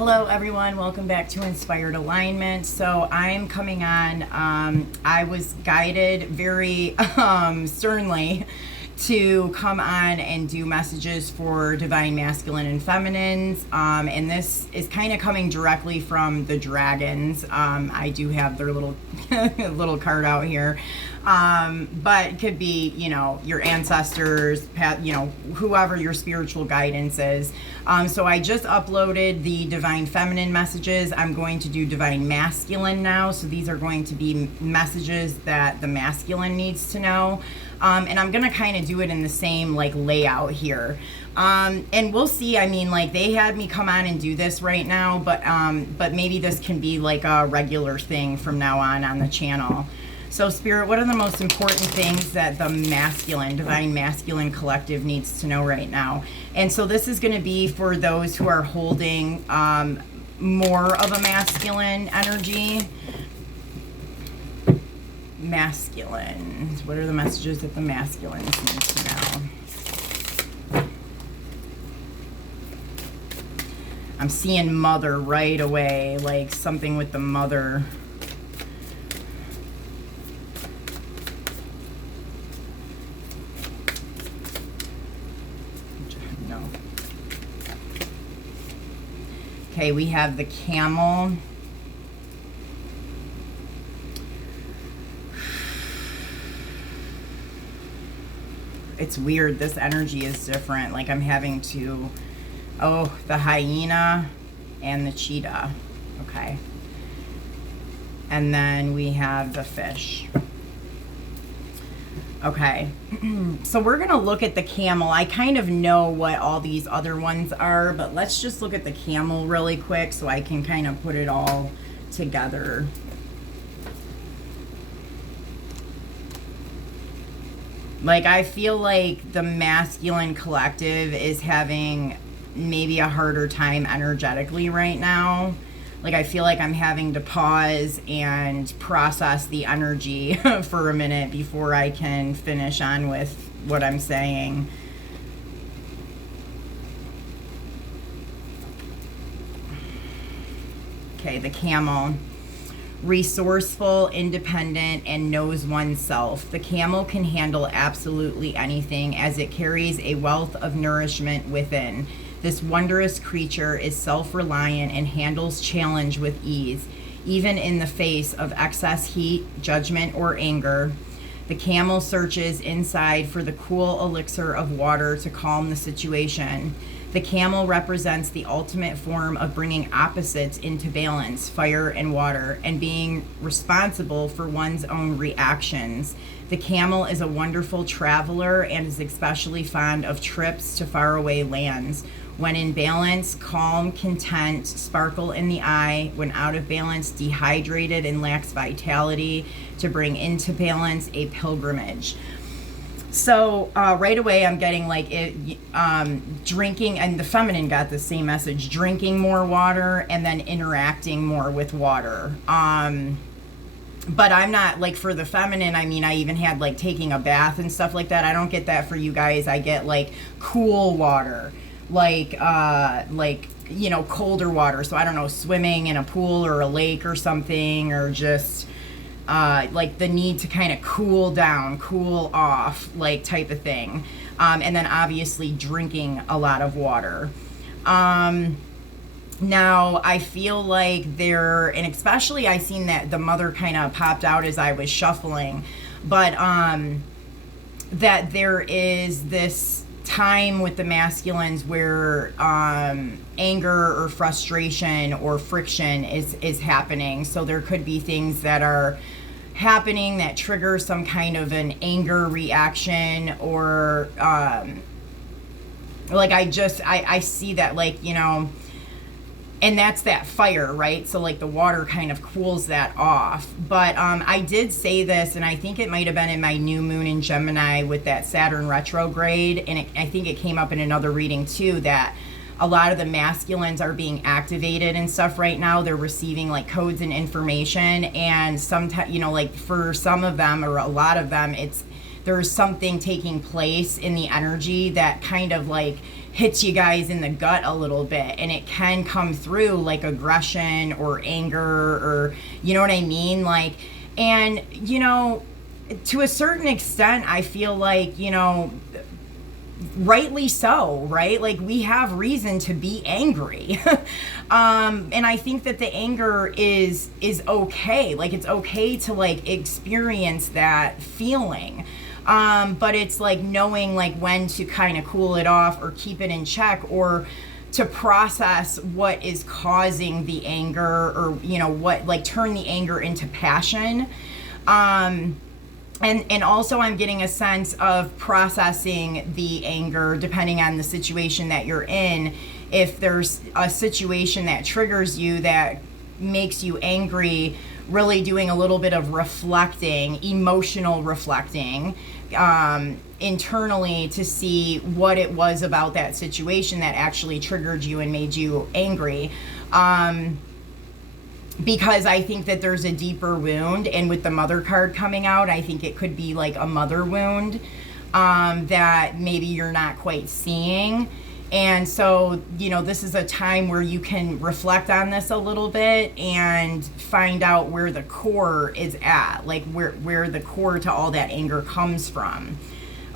Hello everyone, welcome back to Inspired Alignment. So I'm coming on, I was guided very sternly to come on and do messages for divine masculine and feminines, and this is kind of coming directly from the dragons. I do have their little little card out here, but it could be, you know, your ancestors, you know, whoever your spiritual guidance is. So I just uploaded the divine feminine messages. I'm going to do divine masculine now. So these are going to be messages that the masculine needs to know. And I'm going to kind of do it in the same like layout here. And we'll see. I mean, like they had me come on and do this right now, but maybe this can be like a regular thing from now on the channel. So Spirit, what are the most important things that the masculine, divine masculine collective needs to know right now? And so this is going to be for those who are holding more of a masculine energy. Masculine. What are the messages that the masculines need to know? I'm seeing mother right away, like something with the mother. No. Okay, we have the camel. It's weird, this energy is different. Like I'm having to, oh, the hyena and the cheetah. Okay. And then we have the fish. Okay. So we're going to look at the camel. I kind of know what all these other ones are, but let's just look at the camel really quick so I can kind of put it all together. Like, I feel like the masculine collective is having maybe a harder time energetically right now. Like, I feel like I'm having to pause and process the energy for a minute before I can finish on with what I'm saying. Okay, the camel. Resourceful, independent, and knows oneself. The camel can handle absolutely anything as it carries a wealth of nourishment within. This wondrous creature is self-reliant and handles challenge with ease, even in the face of excess heat, judgment, or anger. The camel searches inside for the cool elixir of water to calm the situation. The camel represents the ultimate form of bringing opposites into balance, fire and water, and being responsible for one's own reactions. The camel is a wonderful traveler and is especially fond of trips to faraway lands. When in balance, calm, content, sparkle in the eye. When out of balance, dehydrated and lacks vitality. To bring into balance, a pilgrimage. So right away I'm getting like it, drinking, and the feminine got the same message, drinking more water and then interacting more with water. But I'm not, like, for the feminine, I mean, I even had like taking a bath and stuff like that. I don't get that for you guys. I get like cool water, like you know, colder water. So I don't know, swimming in a pool or a lake or something, or just like the need to kind of cool down, cool off, like type of thing. And then obviously drinking a lot of water. Now I feel like there, and especially I seen that the mother kind of popped out as I was shuffling, but that there is this time with the masculines where anger or frustration or friction is happening. So there could be things that are happening that trigger some kind of an anger reaction, or like I see that, like, you know, and that's that fire, right? So like the water kind of cools that off. But I did say this, and I think it might have been in my new moon in Gemini with that Saturn retrograde, and I think it came up in another reading too, that a lot of the masculines are being activated and stuff right now. They're receiving like codes and information, and sometimes, you know, like for some of them or a lot of them, there's something taking place in the energy that kind of like hits you guys in the gut a little bit, and it can come through like aggression or anger, or you know what I mean, like, and you know, to a certain extent I feel like, you know, rightly so, right? Like, we have reason to be angry. And I think that the anger is okay. Like, it's okay to like experience that feeling. But it's like knowing like when to kind of cool it off or keep it in check, or to process what is causing the anger, or, you know, what, like, turn the anger into passion. And also I'm getting a sense of processing the anger depending on the situation that you're in. If there's a situation that triggers you, that makes you angry, really doing a little bit of reflecting, emotional reflecting, internally, to see what it was about that situation that actually triggered you and made you angry. Because I think that there's a deeper wound, and with the mother card coming out, I think it could be like a mother wound that maybe you're not quite seeing. And so, you know, this is a time where you can reflect on this a little bit and find out where the core is at, like where the core to all that anger comes from.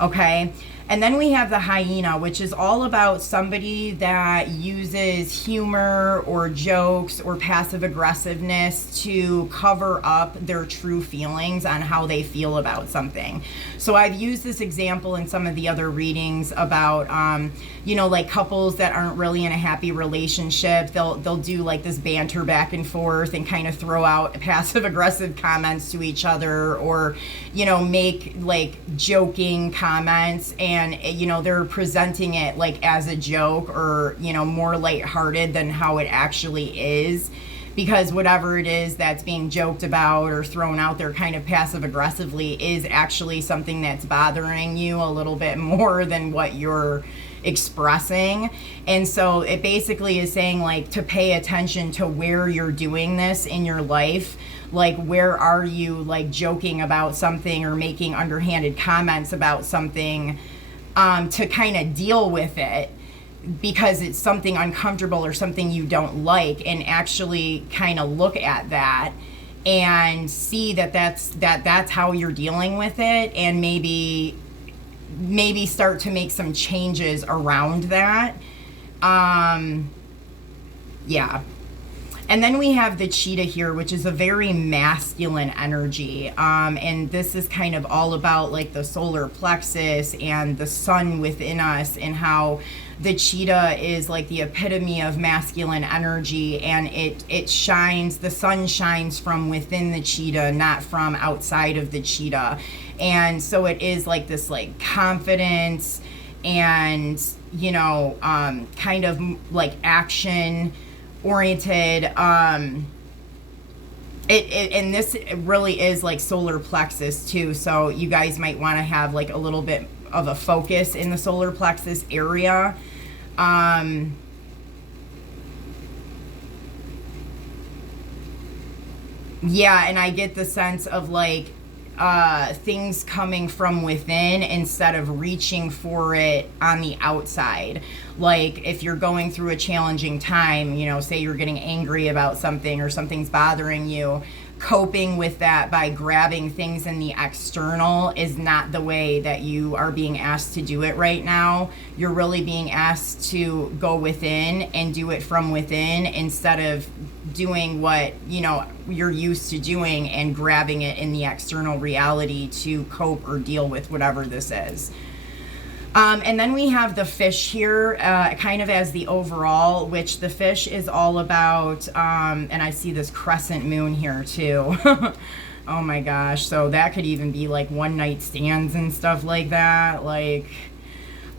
Okay. And then we have the hyena, which is all about somebody that uses humor or jokes or passive aggressiveness to cover up their true feelings on how they feel about something. So I've used this example in some of the other readings about, you know, like couples that aren't really in a happy relationship. They'll do like this banter back and forth and kind of throw out passive aggressive comments to each other, or, you know, make like joking comments, and, you know, they're presenting it like as a joke, or, you know, more lighthearted than how it actually is, because whatever it is that's being joked about or thrown out there kind of passive aggressively is actually something that's bothering you a little bit more than what you're expressing. And so it basically is saying like to pay attention to where you're doing this in your life. Like, where are you like joking about something or making underhanded comments about something, to kind of deal with it because it's something uncomfortable or something you don't like, and actually kind of look at that and see that that's how you're dealing with it, and maybe start to make some changes around that. Yeah. And then we have the cheetah here, which is a very masculine energy. And this is kind of all about like the solar plexus and the sun within us, and how the cheetah is like the epitome of masculine energy, and it shines, the sun shines from within the cheetah, not from outside of the cheetah. And so it is like this like confidence and, you know, kind of like action oriented. And this really is like solar plexus too, so you guys might want to have like a little bit of a focus in the solar plexus area. Yeah, and I get the sense of like things coming from within instead of reaching for it on the outside. Like, if you're going through a challenging time, you know, say you're getting angry about something or something's bothering you, coping with that by grabbing things in the external is not the way that you are being asked to do it right now. You're really being asked to go within and do it from within, instead of doing what, you know, you're used to doing and grabbing it in the external reality to cope or deal with whatever this is. And then we have the fish here, kind of as the overall, which the fish is all about, and I see this crescent moon here too. Oh my gosh. So that could even be like one night stands and stuff like that. Like,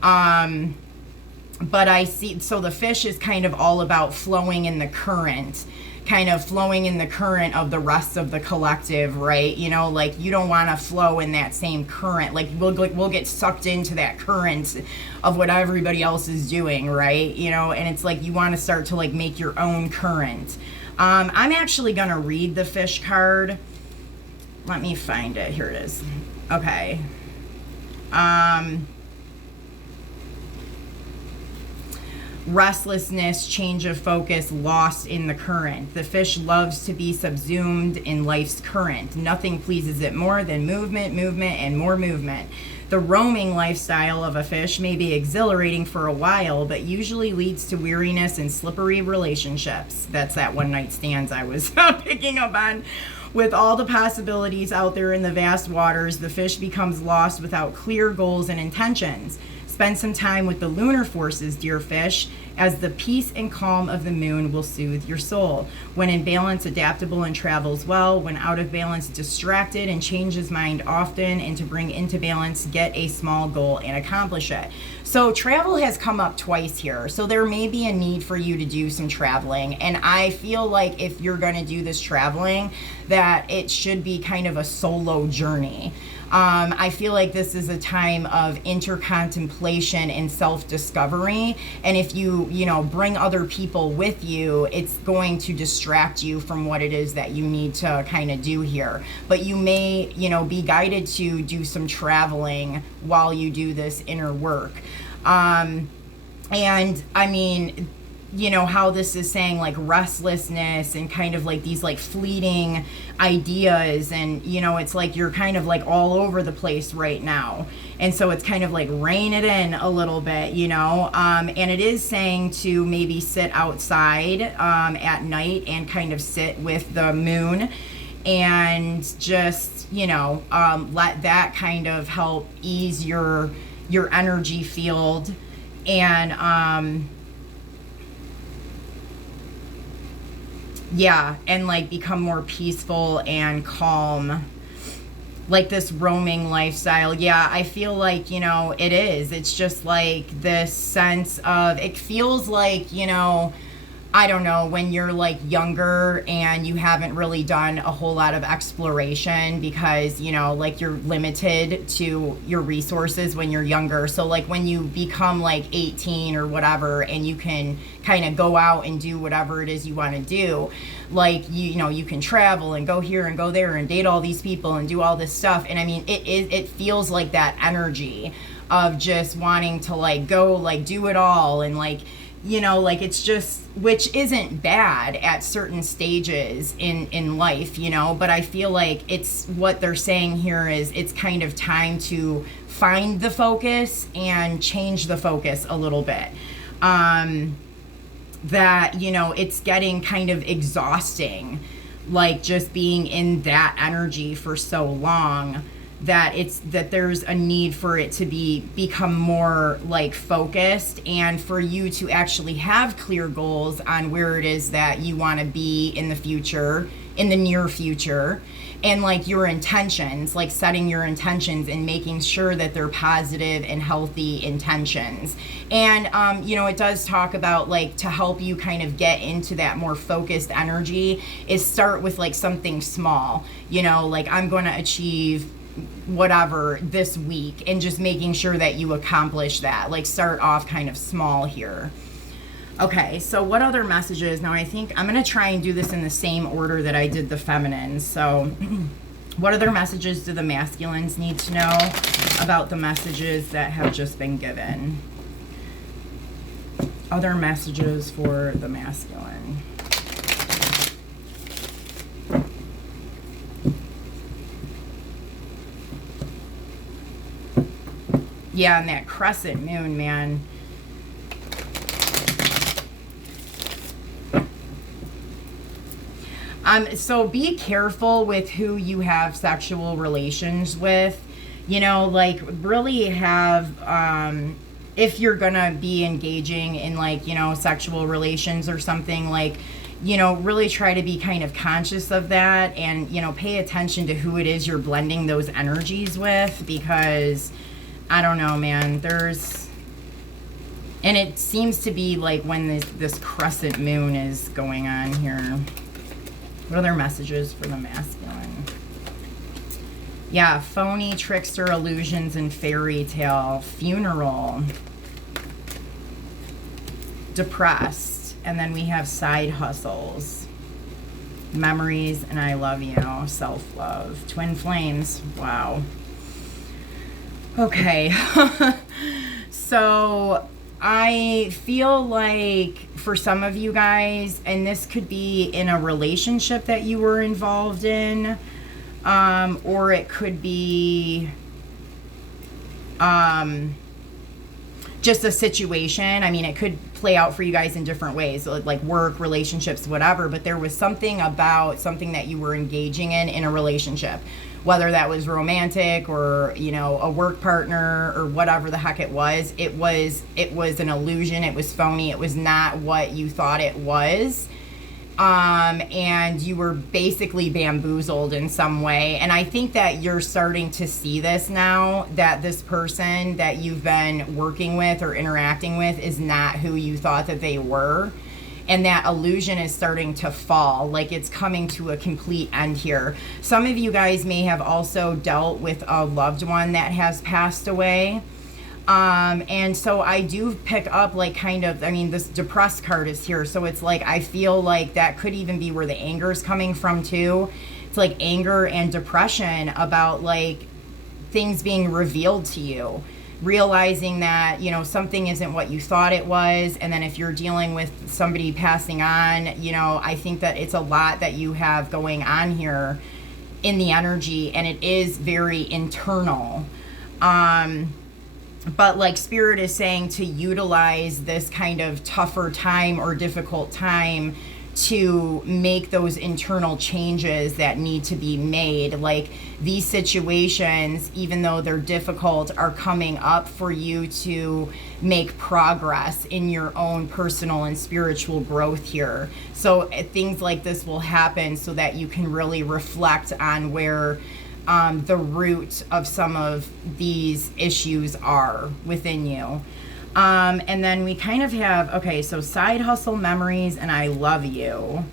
but I see, so the fish is kind of all about flowing in the current, kind of flowing in the current of the rest of the collective, right? You know, like, you don't want to flow in that same current. Like, we'll get sucked into that current of what everybody else is doing, right? You know, and it's like you want to start to like make your own current. I'm actually going to read the fish card. Let me find it. Here it is. Okay. restlessness, change of focus, lost in the current. The fish loves to be subsumed in life's current. Nothing pleases it more than movement, movement, and more movement. The roaming lifestyle of a fish may be exhilarating for a while, but usually leads to weariness and slippery relationships. That's that one night stands I was picking up on. With all the possibilities out there in the vast waters, the fish becomes lost without clear goals and intentions. Spend some time with the lunar forces, dear fish, as the peace and calm of the moon will soothe your soul. When in balance, adaptable and travels well. When out of balance, distracted and changes mind often. And to bring into balance, get a small goal and accomplish it. So travel has come up twice here. So there may be a need for you to do some traveling. And I feel like if you're going to do this traveling, that it should be kind of a solo journey. I feel like this is a time of intercontemplation and self-discovery. And if you bring other people with you, it's going to distract you from what it is that you need to kind of do here. But you may, be guided to do some traveling while you do this inner work. And I mean, how this is saying like restlessness and kind of like these like fleeting ideas, and it's like you're kind of like all over the place right now, and so it's kind of like rein it in a little bit, and it is saying to maybe sit outside at night and kind of sit with the moon and just let that kind of help ease your energy field, and and like become more peaceful and calm, like this roaming lifestyle. I feel like it is, it's just like this sense of, it feels like I don't know, when you're like younger and you haven't really done a whole lot of exploration because, like you're limited to your resources when you're younger. So like when you become like 18 or whatever and you can kind of go out and do whatever it is you want to do, like, you can travel and go here and go there and date all these people and do all this stuff. And I mean, it feels like that energy of just wanting to like go, like do it all, and like, like it's just, which isn't bad at certain stages in life, but I feel like it's what they're saying here is it's kind of time to find the focus and change the focus a little bit. That, it's getting kind of exhausting, like just being in that energy for so long, that there's a need for it to become more like focused, and for you to actually have clear goals on where it is that you want to be in the future, in the near future, and like your intentions, like setting your intentions and making sure that they're positive and healthy intentions. And it does talk about like to help you kind of get into that more focused energy is start with like something small, like I'm going to achieve whatever this week, and just making sure that you accomplish that. Like start off kind of small here. Okay, so what other messages? Now I think I'm going to try and do this in the same order that I did the feminines. So what other messages do the masculines need to know about the messages that have just been given? Other messages for the masculine. Yeah, and that crescent moon, man. So be careful with who you have sexual relations with. Like really have, if you're gonna be engaging in like, sexual relations or something, like, really try to be kind of conscious of that, and, pay attention to who it is you're blending those energies with, because I don't know, man, and it seems to be like when this crescent moon is going on here. What other messages for the masculine? Yeah, phony, trickster, illusions, and fairy tale. Funeral. Depressed. And then we have side hustles. Memories, and I love you. Self-love. Twin flames. Wow. Okay. So I feel like for some of you guys, and this could be in a relationship that you were involved in, or it could be just a situation. I mean, it could play out for you guys in different ways, like work, relationships, whatever, but there was something about something that you were engaging in a relationship, whether that was romantic or, you know, a work partner or whatever the heck it was an illusion. It was phony. It was not what you thought it was. And you were basically bamboozled in some way. And I think that you're starting to see this now, that this person that you've been working with or interacting with is not who you thought that they were. And that illusion is starting to fall, like it's coming to a complete end here. Some of you guys may have also dealt with a loved one that has passed away. And so I do pick up like kind of, I mean, this depressed card is here. So it's like, I feel like that could even be where the anger is coming from too. It's like anger and depression about like things being revealed to you, realizing that, you know, something isn't what you thought it was. And then if you're dealing with somebody passing on, you know, I think that it's a lot that you have going on here in the energy, and it is very internal. But like Spirit is saying to utilize this kind of tougher time or difficult time to make those internal changes that need to be made. Like these situations, even though they're difficult, are coming up for you to make progress in your own personal and spiritual growth here. So things like this will happen so that you can really reflect on where the root of some of these issues are within you. And then we kind of have, okay, so side hustle memories and I love you.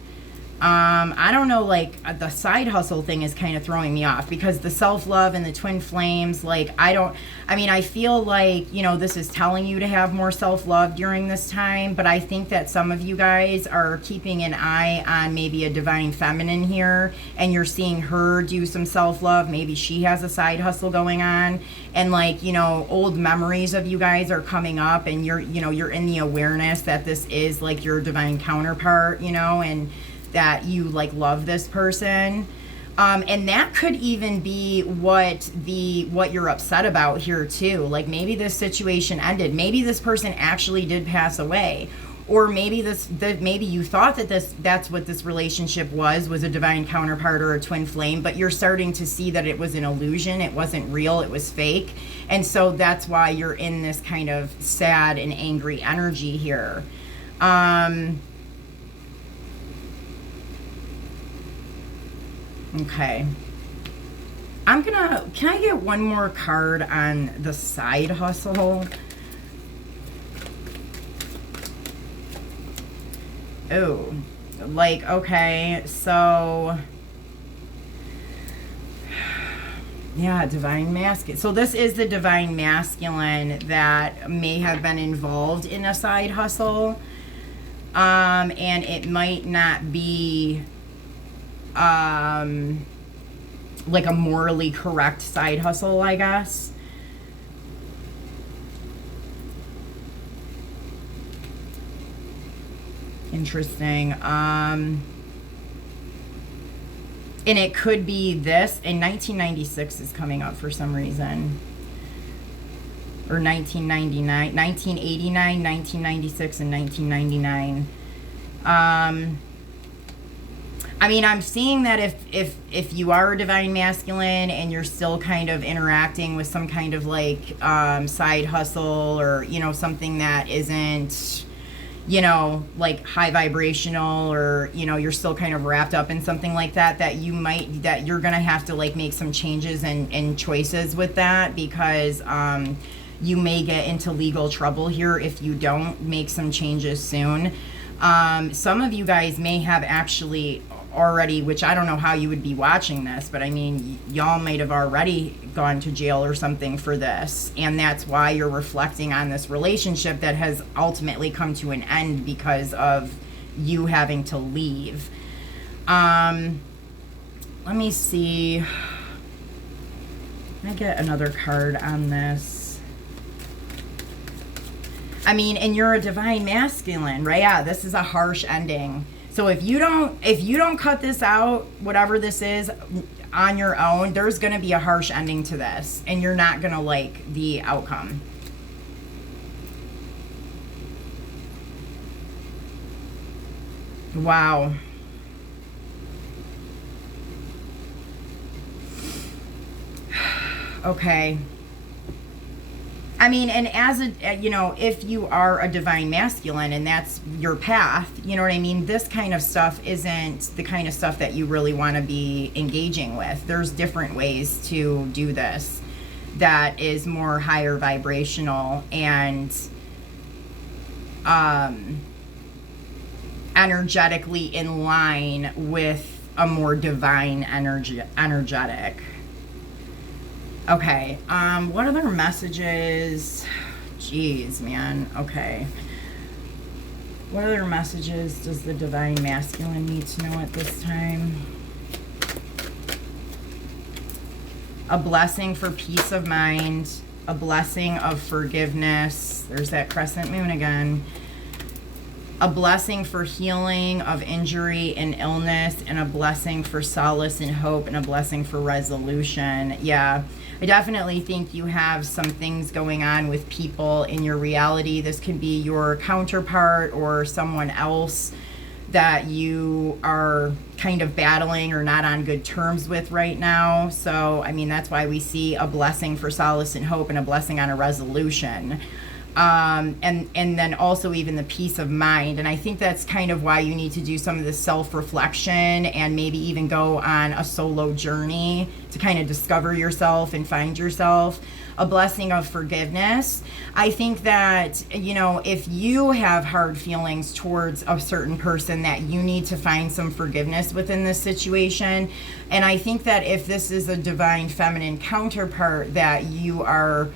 I don't know, like the side hustle thing is kind of throwing me off because the self-love and the twin flames, like I feel like, you know, this is telling you to have more self-love during this time, but I think that some of you guys are keeping an eye on maybe a divine feminine here, and you're seeing her do some self-love. Maybe she has a side hustle going on, and like, you know, old memories of you guys are coming up, and you're in the awareness that this is like your divine counterpart, you know, and that you like love this person. And that could even be what you're upset about here too. Like maybe this situation ended. Maybe this person actually did pass away. Or maybe maybe you thought that that's what this relationship was a divine counterpart or a twin flame, but you're starting to see that it was an illusion. It wasn't real. It was fake. And so that's why you're in this kind of sad and angry energy here. Okay. Can I get one more card on the side hustle? Oh, like, okay, so, yeah, divine masculine. So this is the divine masculine that may have been involved in a side hustle. And it might not be like a morally correct side hustle, I guess. Interesting. And it could be this, and 1996 is coming up for some reason. Or 1999, 1989, 1996, and 1999. I mean, I'm seeing that if you are a divine masculine and you're still kind of interacting with some kind of like side hustle, or, you know, something that isn't, you know, like high vibrational, or, you know, you're still kind of wrapped up in something like that, that you're gonna have to like make some changes and choices with that, because you may get into legal trouble here if you don't make some changes soon. Some of you guys may have actually already, which I don't know how you would be watching this, but I mean, y'all might have already gone to jail or something for this, and that's why you're reflecting on this relationship that has ultimately come to an end because of you having to leave. Let me see. Can I get another card on this? I mean, and you're a divine masculine, right? Yeah, this is a harsh ending. So if you don't cut this out, whatever this is, on your own, there's going to be a harsh ending to this, and you're not going to like the outcome. Wow. Okay. I mean, and as a, you know, if you are a divine masculine and that's your path, you know what I mean? This kind of stuff isn't the kind of stuff that you really want to be engaging with. There's different ways to do this that is more higher vibrational and energetically in line with a more divine energetic. Okay, what other messages? Jeez, man. Okay. What other messages does the divine masculine need to know at this time? A blessing for peace of mind, a blessing of forgiveness. There's that crescent moon again. A blessing for healing of injury and illness, and a blessing for solace and hope, and a blessing for resolution. Yeah, I definitely think you have some things going on with people in your reality. This could be your counterpart or someone else that you are kind of battling or not on good terms with right now. So, I mean, that's why we see a blessing for solace and hope and a blessing on a resolution. And then also even the peace of mind. And I think that's kind of why you need to do some of this self-reflection and maybe even go on a solo journey to kind of discover yourself and find yourself. A blessing of forgiveness. I think that, you know, if you have hard feelings towards a certain person, that you need to find some forgiveness within this situation. And I think that if this is a divine feminine counterpart that you are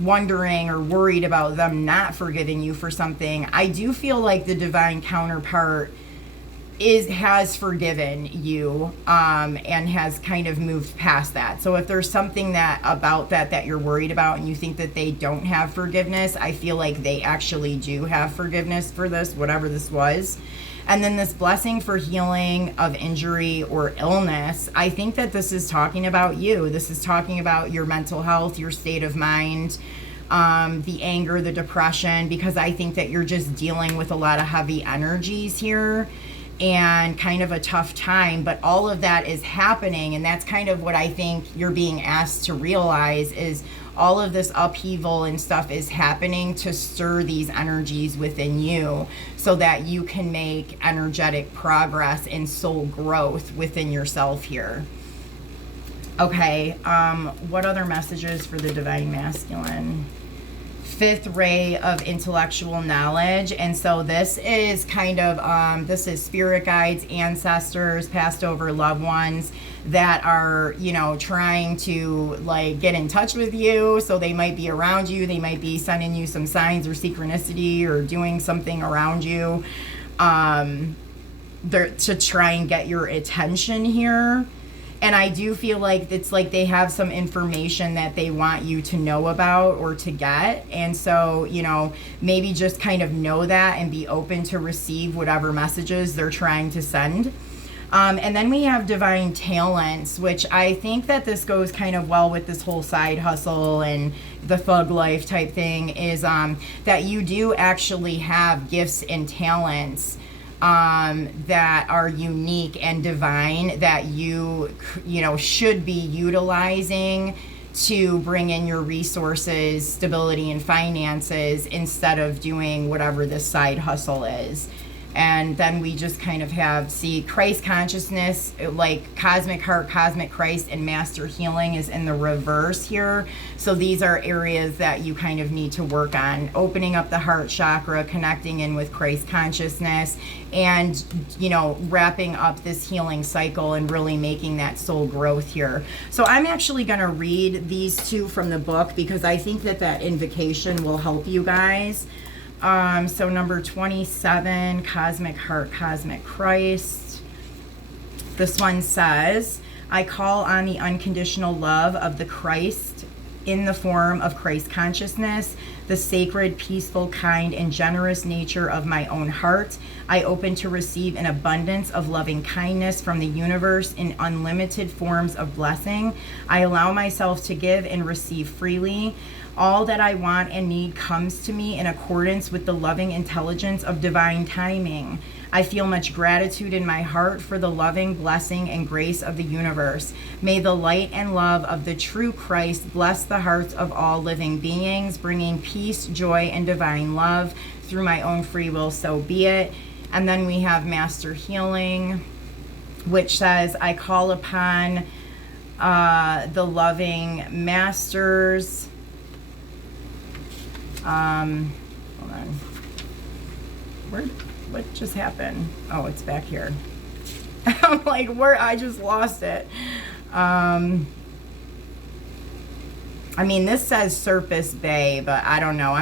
wondering or worried about them not forgiving you for something, I do feel like the divine counterpart has forgiven you and has kind of moved past that. So if there's something that you're worried about and you think that they don't have forgiveness, I feel like they actually do have forgiveness for this, whatever this was. And then this blessing for healing of injury or illness, I think that this is talking about you. This is talking about your mental health, your state of mind, the anger, the depression, because I think that you're just dealing with a lot of heavy energies here and kind of a tough time. But all of that is happening, and that's kind of what I think you're being asked to realize is all of this upheaval and stuff is happening to stir these energies within you so that you can make energetic progress and soul growth within yourself here. Okay, what other messages for the divine masculine? Fifth ray of intellectual knowledge. And so this is kind of this is spirit guides, ancestors, passed over loved ones that are, you know, trying to like get in touch with you. So they might be around you, they might be sending you some signs or synchronicity or doing something around you to try and get your attention here. And I do feel like it's like they have some information that they want you to know about or to get. And so, you know, maybe just kind of know that and be open to receive whatever messages they're trying to send. And then we have divine talents, which I think that this goes kind of well with this whole side hustle and the thug life type thing, is that you do actually have gifts and talents that are unique and divine that you know, should be utilizing to bring in your resources, stability, and finances instead of doing whatever this side hustle is. And then we just kind of have, see, Christ consciousness, like cosmic heart, cosmic Christ, and master healing is in the reverse here. So these are areas that you kind of need to work on. Opening up the heart chakra, connecting in with Christ consciousness, and, you know, wrapping up this healing cycle and really making that soul growth here. So I'm actually going to read these two from the book because I think that that invocation will help you guys. So number 27, Cosmic Heart, Cosmic Christ. This one says, I call on the unconditional love of the Christ in the form of Christ consciousness. the sacred, peaceful, kind, and generous nature of my own heart. I open to receive an abundance of loving kindness from the universe in unlimited forms of blessing. I allow myself to give and receive freely. All that I want and need comes to me in accordance with the loving intelligence of divine timing. I feel much gratitude in my heart for the loving blessing and grace of the universe. May the light and love of the true Christ bless the hearts of all living beings, bringing peace, joy, and divine love through my own free will, so be it. And then we have Master Healing, which says, I call upon the loving masters. Hold on. What just happened? Oh, it's back here. I'm like, where? I just lost it. I mean, this says Surface Bay, but I don't know.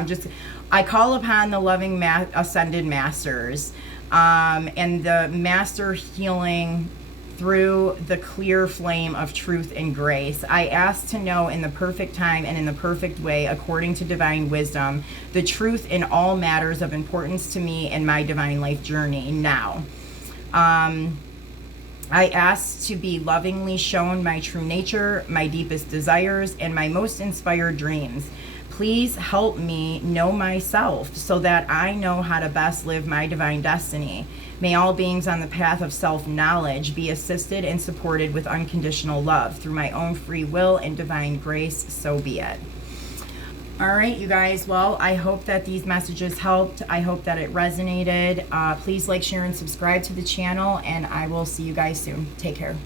I call upon the loving ascended masters, and the master healing through the clear flame of truth and grace. I ask to know in the perfect time and in the perfect way, according to divine wisdom, the truth in all matters of importance to me in my divine life journey now. I ask to be lovingly shown my true nature, my deepest desires, and my most inspired dreams. Please help me know myself so that I know how to best live my divine destiny. May all beings on the path of self-knowledge be assisted and supported with unconditional love through my own free will and divine grace, so be it. All right, you guys, well, I hope that these messages helped. I hope that it resonated. Please like, share, and subscribe to the channel, and I will see you guys soon. Take care.